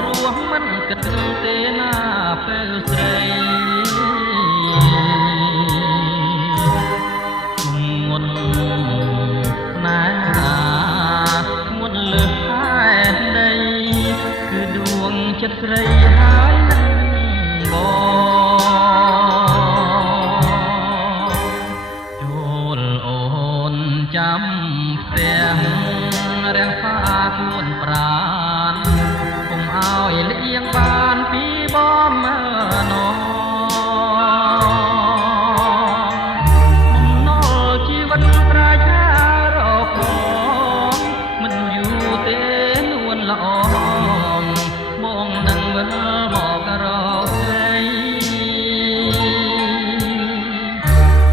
ព្រោះមិនគិតទេណាពេលស្រីមុនណាមុនលើខែដីគឺដួងចិត្តស្រីហើយនឹងចូលអូនចាំផ្ទះរាំងផាខ្លួនប្រានកុំឲ្យលៀងបានពីបំណងបំណុលជីវិតប្រាជ្ញារកមិនយូរទេនួនល្អមកនឹងវិលមករកស្រី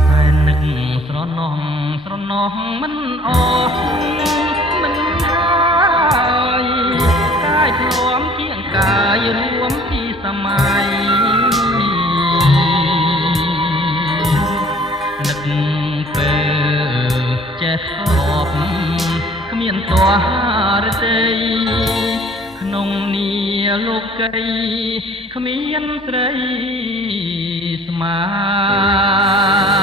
តែនឹកស្រណោះមិនអស់មិនហើយកាយធ្លាំជាងកាយរួមពីសម័យនឹកពេលចេះធ្លាប់គ្មានទោះរទេក្នុងនីលោកីគ្មានស្រីស្មើ